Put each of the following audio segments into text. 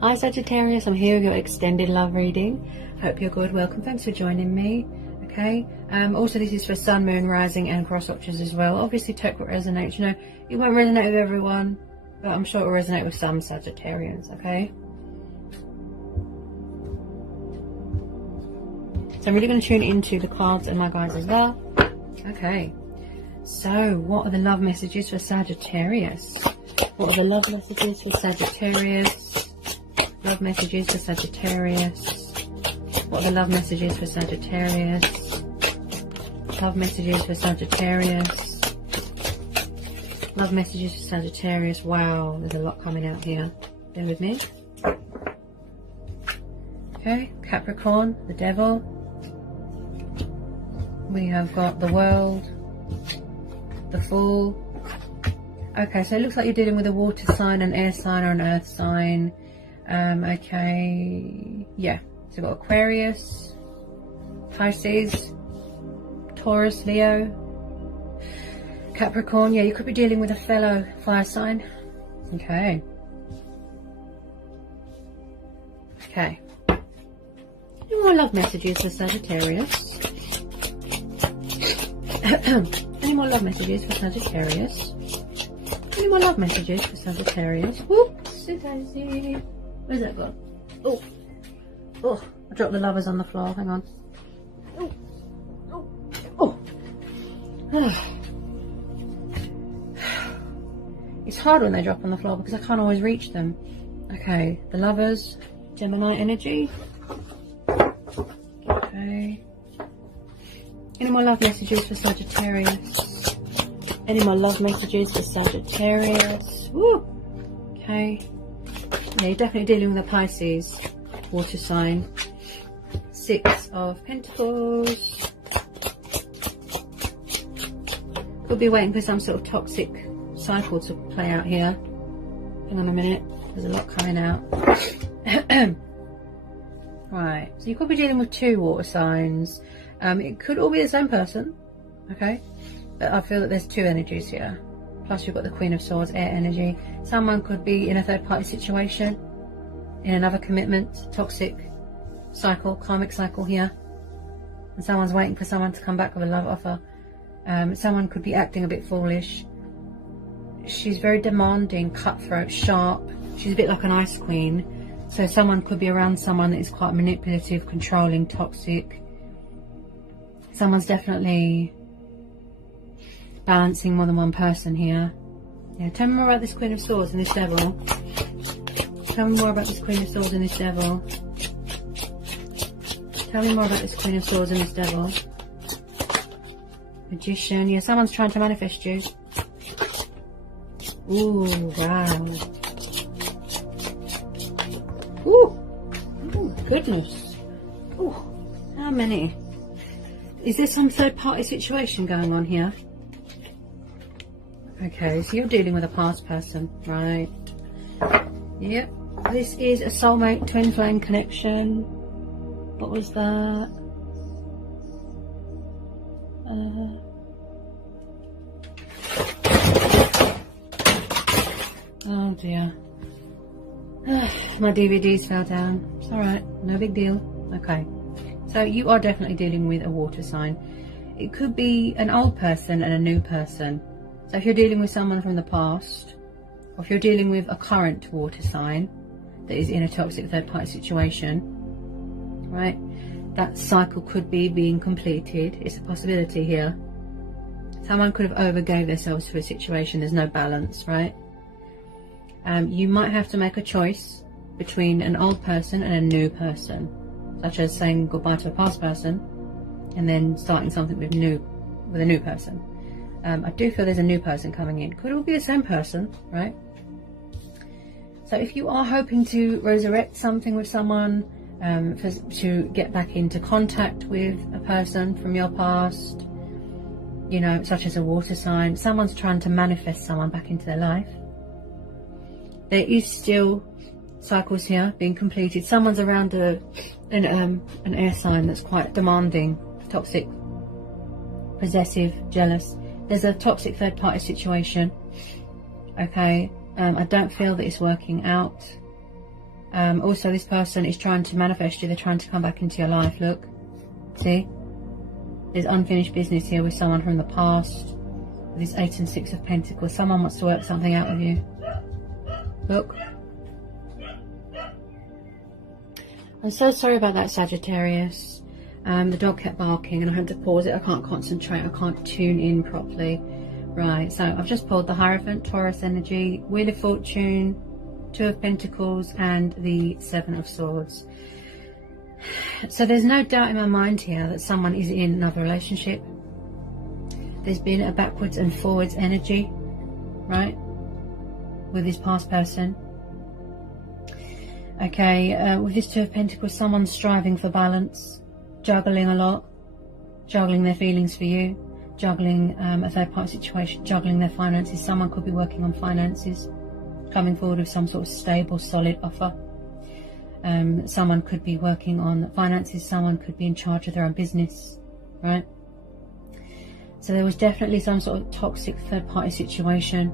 Hi Sagittarius, I'm here with your extended love reading. Hope you're good. Welcome. Thanks for joining me. Okay. Also, this is for Sun, Moon, Rising, and cross watchers as well. Obviously, take what resonates. You know, it won't resonate with everyone, but I'm sure it will resonate with some Sagittarians. Okay. So I'm really going to tune into the cards and my guides as well. Okay. So, what are the love messages for Sagittarius? What are the love messages for Sagittarius? Love messages for Sagittarius. What are the love messages for Sagittarius? Love messages for Sagittarius. Love messages for Sagittarius. Wow, there's a lot coming out here. Bear with me. Okay, Capricorn, the Devil. We have got the World, the Fool. Okay, so it looks like you're dealing with a water sign, an air sign, or an earth sign. Okay, yeah, so we've got Aquarius, Pisces, Taurus, Leo, Capricorn. Yeah, you could be dealing with a fellow fire sign. Okay. Okay. Any more love messages for Sagittarius? Any more love messages for Sagittarius? Any more love messages for Sagittarius? Whoopsie daisy. Where's that gone? Oh, oh! I dropped the lovers on the floor. Hang on. Oh, oh, oh. It's hard when they drop on the floor because I can't always reach them. Okay, the lovers, Gemini energy. Okay. Any more love messages for Sagittarius? Any more love messages for Sagittarius? Woo! Okay. Yeah, you're definitely dealing with a Pisces water sign. Six of Pentacles. Could be waiting for some sort of toxic cycle to play out here. Hang on a minute. There's a lot coming out. Right. So you could be dealing with two water signs. It could all be the same person. Okay. But I feel that there's two energies here. Plus you've got the Queen of Swords, air energy. Someone could be in a third party situation, in another commitment, toxic cycle, karmic cycle here. And someone's waiting for someone to come back with a love offer. Someone could be acting a bit foolish. She's very demanding, cutthroat, sharp. She's a bit like an ice queen. So someone could be around someone that is quite manipulative, controlling, toxic. Someone's definitely balancing more than one person here. Yeah, tell me more about this Queen of Swords and this Devil. Tell me more about this Queen of Swords and this Devil. Tell me more about this Queen of Swords and this Devil. Magician. Yeah, someone's trying to manifest you. Ooh, wow. Ooh. Oh, goodness. Ooh, how many? Is there some third party situation going on here? Okay, so you're dealing with a past person, right? Yep. This is a soulmate twin flame connection. What was that? Oh dear. My DVDs fell down. It's alright, no big deal. Okay. So you are definitely dealing with a water sign. It could be an old person and a new person. So if you're dealing with someone from the past, or if you're dealing with a current water sign that is in a toxic third party situation, right, that cycle could be being completed. It's a possibility here. Someone could have overgave themselves to a situation. There's no balance, right? You might have to make a choice between an old person and a new person, such as saying goodbye to a past person and then starting something with a new person. I do feel there's a new person coming in. Could all be the same person, right? So if you are hoping to resurrect something with someone, to get back into contact with a person from your past, you know, such as a water sign, someone's trying to manifest someone back into their life. There is still cycles here being completed. Someone's around an air sign that's quite demanding, toxic, possessive, jealous. There's a toxic third party situation. Okay, I don't feel that it's working out. Also, this person is trying to manifest you. They're trying to come back into your life. Look, see, there's unfinished business here with someone from the past. With this 8 and 6 of Pentacles, someone wants to work something out with you. Look, I'm so sorry about that, Sagittarius. The dog kept barking and I had to pause it. I can't concentrate, I can't tune in properly. Right, so I've just pulled the Hierophant, Taurus energy, Wheel of Fortune, 2 of Pentacles, and the 7 of Swords. So there's no doubt in my mind here that someone is in another relationship. There's been a backwards and forwards energy, right, with this past person. Okay, with this 2 of Pentacles, someone's striving for balance, juggling a lot, juggling their feelings for you, juggling a third party situation, juggling their finances. Someone could be working on finances, coming forward with some sort of stable, solid offer. Someone could be working on finances, someone could be in charge of their own business, right? So there was definitely some sort of toxic third party situation,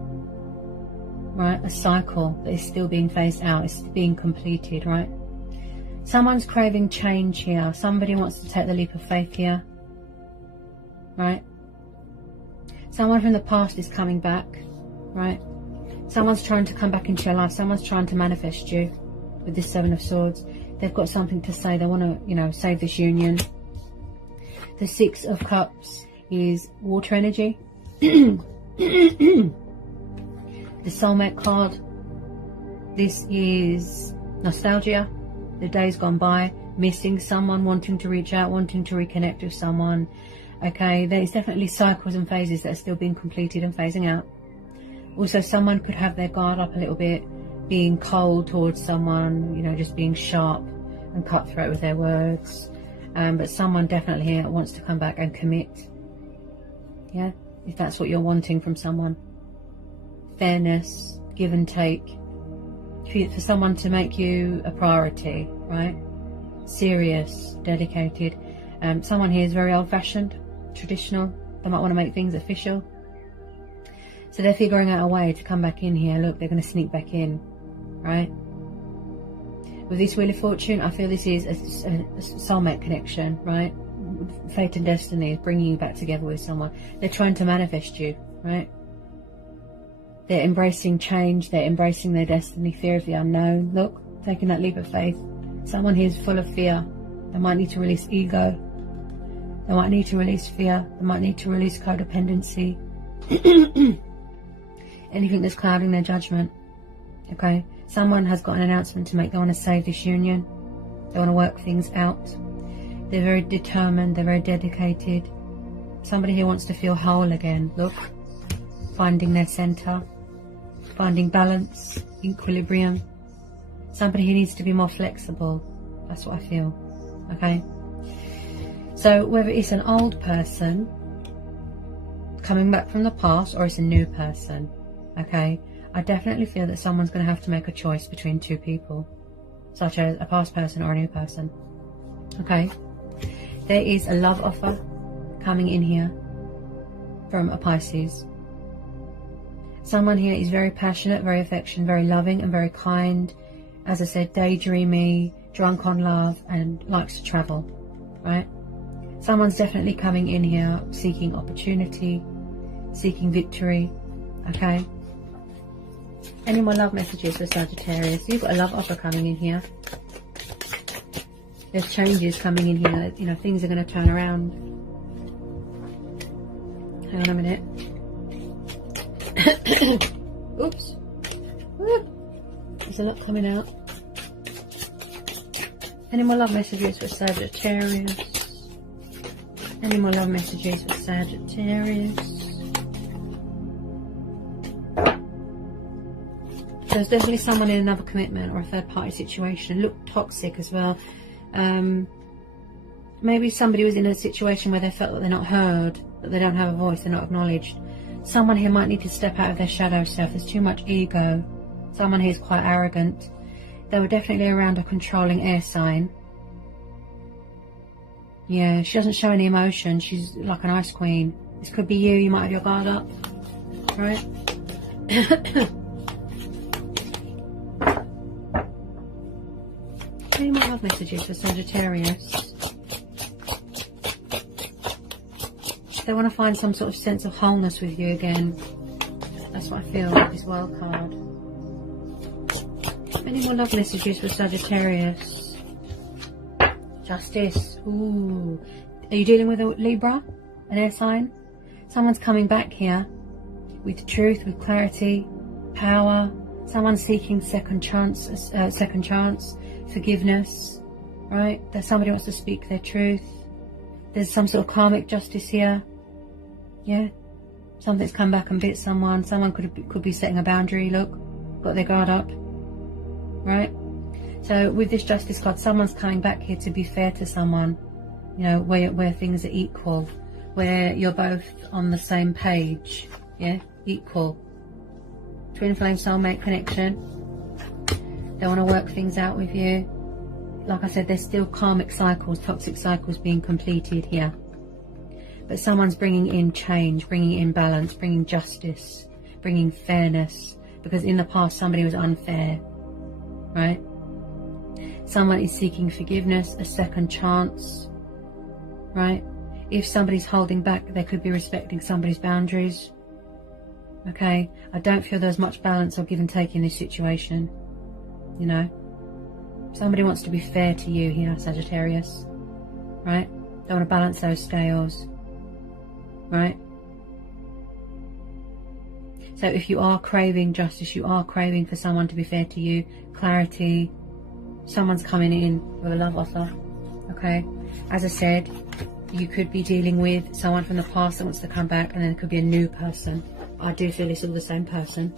right? A cycle that is still being phased out, it's being completed, right? Someone's craving change here. Somebody wants to take the leap of faith here, right? Someone from the past is coming back, right? Someone's trying to come back into your life. Someone's trying to manifest you with this 7 of Swords. They've got something to say. They want to, you know, save this union. The 6 of Cups is water energy. The soulmate card. This is nostalgia. The days gone by, missing someone, wanting to reach out, wanting to reconnect with someone. Okay, there's definitely cycles and phases that are still being completed and phasing out. Also, someone could have their guard up a little bit, being cold towards someone, you know, just being sharp and cutthroat with their words. But someone definitely here wants to come back and commit. Yeah, if that's what you're wanting from someone. Fairness, give and take. For someone to make you a priority, right? Serious, dedicated. Someone here is very old-fashioned, traditional. They might want to make things official. So they're figuring out a way to come back in here. Look, they're going to sneak back in, right? With this Wheel of Fortune, I feel this is a soulmate connection, right? Fate and destiny is bringing you back together with someone. They're trying to manifest you, right? They're embracing change. They're embracing their destiny, fear of the unknown. Look, taking that leap of faith. Someone here is full of fear. They might need to release ego. They might need to release fear. They might need to release codependency. Anything that's clouding their judgment. Okay, someone has got an announcement to make. They want to save this union. They want to work things out. They're very determined. They're very dedicated. Somebody who wants to feel whole again. Look, finding their center, finding balance, equilibrium. Somebody who needs to be more flexible. That's what I feel. Okay, so whether it's an old person coming back from the past or it's a new person, okay, I definitely feel that someone's going to have to make a choice between 2 people, such as a past person or a new person. Okay, there is a love offer coming in here from a Pisces. Someone here is very passionate, very affectionate, very loving and very kind. As I said, daydreamy, drunk on love, and likes to travel, right? Someone's definitely coming in here seeking opportunity, seeking victory, okay? Any more love messages for Sagittarius? You've got a love offer coming in here. There's changes coming in here. You know, things are going to turn around. Hang on a minute. Oops. There's a lot coming out. Any more love messages for Sagittarius? Any more love messages for Sagittarius? There's definitely someone in another commitment or a third party situation. Look toxic as well. Maybe somebody was in a situation where they felt that they're not heard, that they don't have a voice, they're not acknowledged. Someone here might need to step out of their shadow self. There's too much ego. Someone here is quite arrogant. They were definitely around a controlling air sign. Yeah, she doesn't show any emotion. She's like an ice queen. This could be you. You might have your guard up, right? Any more love messages for Sagittarius? They want to find some sort of sense of wholeness with you again. That's what I feel with this wild card. Any more love messages for Sagittarius? Justice. Ooh. Are you dealing with a Libra? An air sign? Someone's coming back here with truth, with clarity, power. Someone's seeking second chance, forgiveness, right? That somebody wants to speak their truth. There's some sort of karmic justice here. Yeah, something's come back and bit someone. Someone could be setting a boundary. Look, got their guard up, right? So with this justice card, someone's coming back here to be fair to someone. You know, where things are equal, where you're both on the same page. Yeah, equal. Twin flame soulmate connection. They want to work things out with you. Like I said, there's still karmic cycles, toxic cycles being completed here. But someone's bringing in change, bringing in balance, bringing justice, bringing fairness. Because in the past, somebody was unfair, right? Someone is seeking forgiveness, a second chance, right? If somebody's holding back, they could be respecting somebody's boundaries. Okay? I don't feel there's much balance or give and take in this situation, you know? Somebody wants to be fair to you here, Sagittarius, right? They want to balance those scales, right? So if you are craving justice, you are craving for someone to be fair to you, clarity, someone's coming in with a love offer, okay? As I said, you could be dealing with someone from the past that wants to come back, and then it could be a new person. I do feel it's all the same person.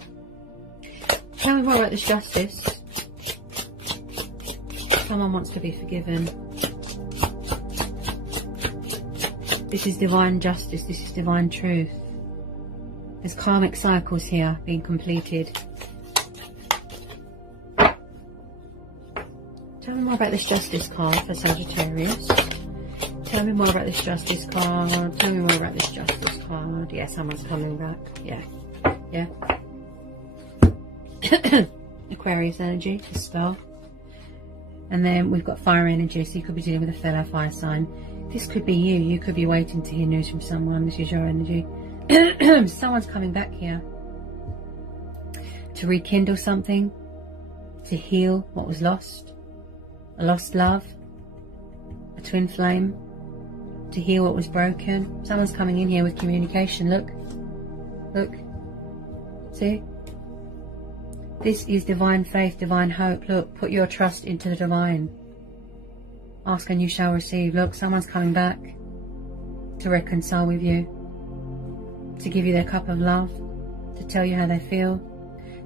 Tell me more about this justice. Someone wants to be forgiven. This is divine justice. This is divine truth. There's karmic cycles here being completed. Tell me more about this justice card for Sagittarius. Tell me more about this justice card. Tell me more about this justice card. Yeah, someone's coming back. Yeah. Yeah. Aquarius energy, the spell. And then we've got fire energy, so you could be dealing with a fellow fire sign. This could be you. You could be waiting to hear news from someone. This is your energy. Someone's coming back here to rekindle something, to heal what was lost, a lost love, a twin flame, to heal what was broken. Someone's coming in here with communication. Look, look, see? This is divine faith, divine hope. Look, put your trust into the divine. Ask and you shall receive. Look, someone's coming back to reconcile with you, to give you their cup of love, to tell you how they feel.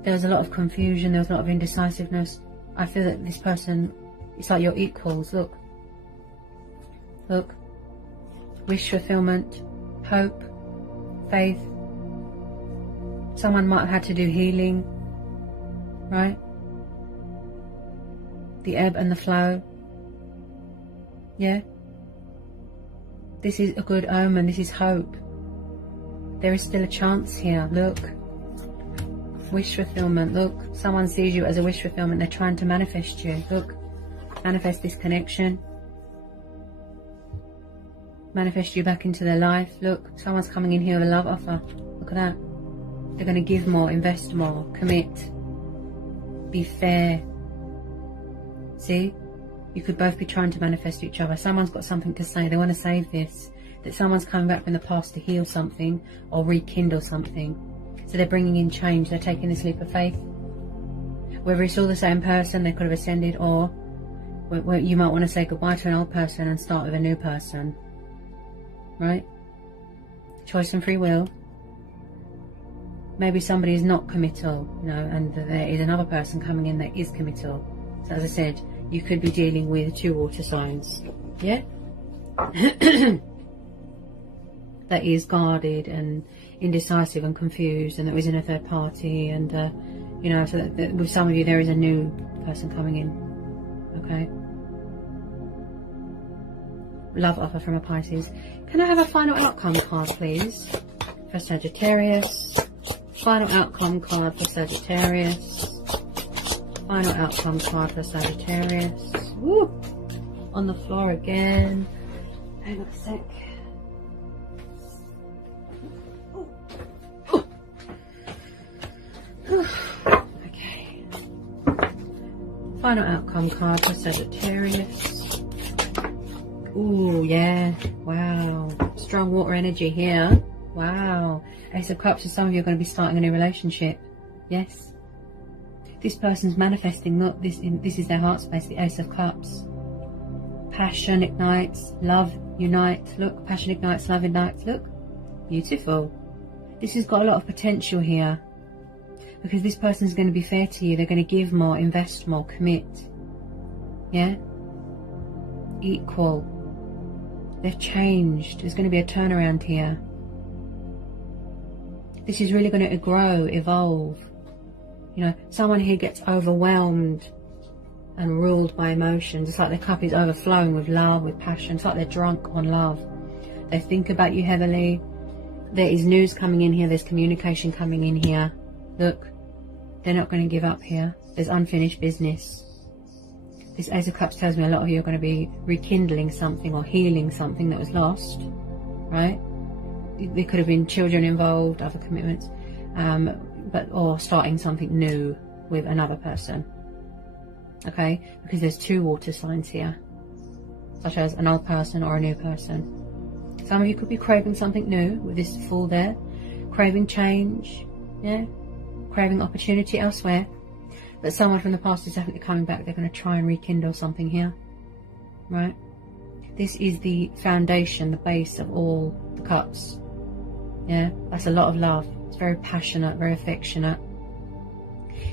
There was a lot of confusion, there was a lot of indecisiveness. I feel that this person, it's like you're equals. Look, look, wish fulfillment, hope, faith. Someone might have had to do healing, right? The ebb and the flow. Yeah? This is a good omen. This is hope. There is still a chance here. Look. Wish fulfillment. Look. Someone sees you as a wish fulfillment. They're trying to manifest you. Look. Manifest this connection. Manifest you back into their life. Look. Someone's coming in here with a love offer. Look at that. They're going to give more, invest more, commit. Be fair. See? You could both be trying to manifest each other. Someone's got something to say. They want to save this. That someone's coming back from the past to heal something or rekindle something. So they're bringing in change. They're taking this leap of faith. Whether it's all the same person, they could have ascended, or you might want to say goodbye to an old person and start with a new person. Right? Choice and free will. Maybe somebody is not committal, you know, and there is another person coming in that is committal. So as I said, you could be dealing with 2 water signs, yeah? That is guarded and indecisive and confused, and that was in a third party, and, you know, so that with some of you there is a new person coming in, okay? Love offer from a Pisces. Can I have a final outcome card, please, for Sagittarius? Final outcome card for Sagittarius. Final outcome card for Sagittarius. Woo! On the floor again. Hang on a sec. Okay. Final outcome card for Sagittarius. Ooh, yeah. Wow. Strong water energy here. Wow. Ace of Cups, for some of you are going to be starting a new relationship. Yes. This person's manifesting, look, this is their heart space, the Ace of Cups. Passion ignites, love unites. Look, passion ignites, love ignites. Look, beautiful. This has got a lot of potential here, because this person's going to be fair to you. They're going to give more, invest more, commit. Yeah? Equal. They've changed. There's going to be a turnaround here. This is really going to grow, evolve. You know, someone here gets overwhelmed and ruled by emotions. It's like their cup is overflowing with love, with passion. It's like they're drunk on love. They think about you heavily. There is news coming in here. There's communication coming in here. Look, they're not going to give up here. There's unfinished business. This Ace of Cups tells me a lot of you are going to be rekindling something or healing something that was lost, right? There could have been children involved, other commitments, or starting something new with another person. Okay, because there's two water signs here, such as an old person or a new person. Some of you could be craving something new with this Fool there, craving change, yeah, craving opportunity elsewhere. But someone from the past is definitely coming back. They're going to try and rekindle something here, right? This is the foundation, the base of all the cups. Yeah, that's a lot of love. It's very passionate, very affectionate.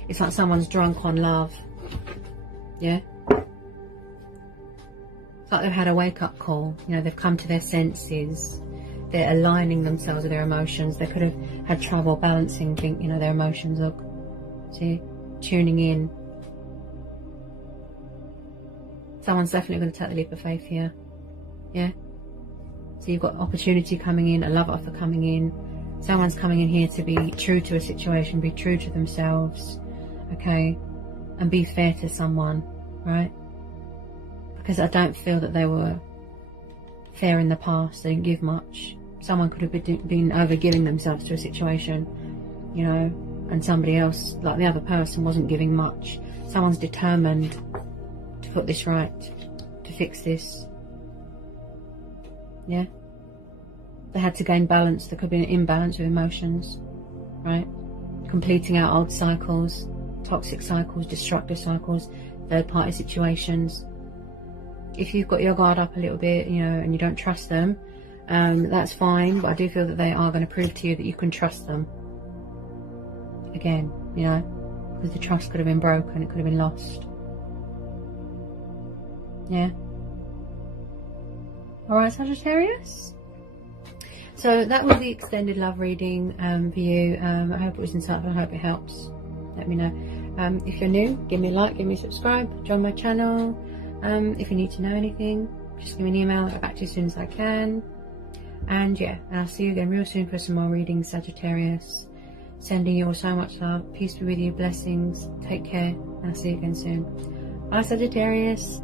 It's like someone's drunk on love. Yeah, it's like they've had a wake-up call. You know, they've come to their senses. They're aligning themselves with their emotions. They could have had trouble balancing, you know, their emotions. Look, see, tuning in. Someone's definitely going to take the leap of faith here. Yeah. So you've got opportunity coming in, a love offer coming in. Someone's coming in here to be true to a situation, be true to themselves, okay, and be fair to someone, right? Because I don't feel that they were fair in the past. They didn't give much. Someone could have been over-giving themselves to a situation, you know, and somebody else, like the other person, wasn't giving much. Someone's determined to put this right, to fix this. Yeah, they had to gain balance. There could be an imbalance with emotions, right? Completing out old cycles, toxic cycles, destructive cycles, third-party situations. If you've got your guard up a little bit, you know, and you don't trust them, that's fine. But I do feel that they are going to prove to you that you can trust them. Again, you know, because the trust could have been broken, it could have been lost. Yeah. Alright, Sagittarius. So that was the extended love reading for you. I hope it was insightful. I hope it helps. Let me know. If you're new, give me a like, give me a subscribe, join my channel. If you need to know anything, just give me an email. I'll get back to you as soon as I can. And yeah, I'll see you again real soon for some more readings, Sagittarius. Sending you all so much love. Peace be with you. Blessings. Take care. And I'll see you again soon. Bye, Sagittarius.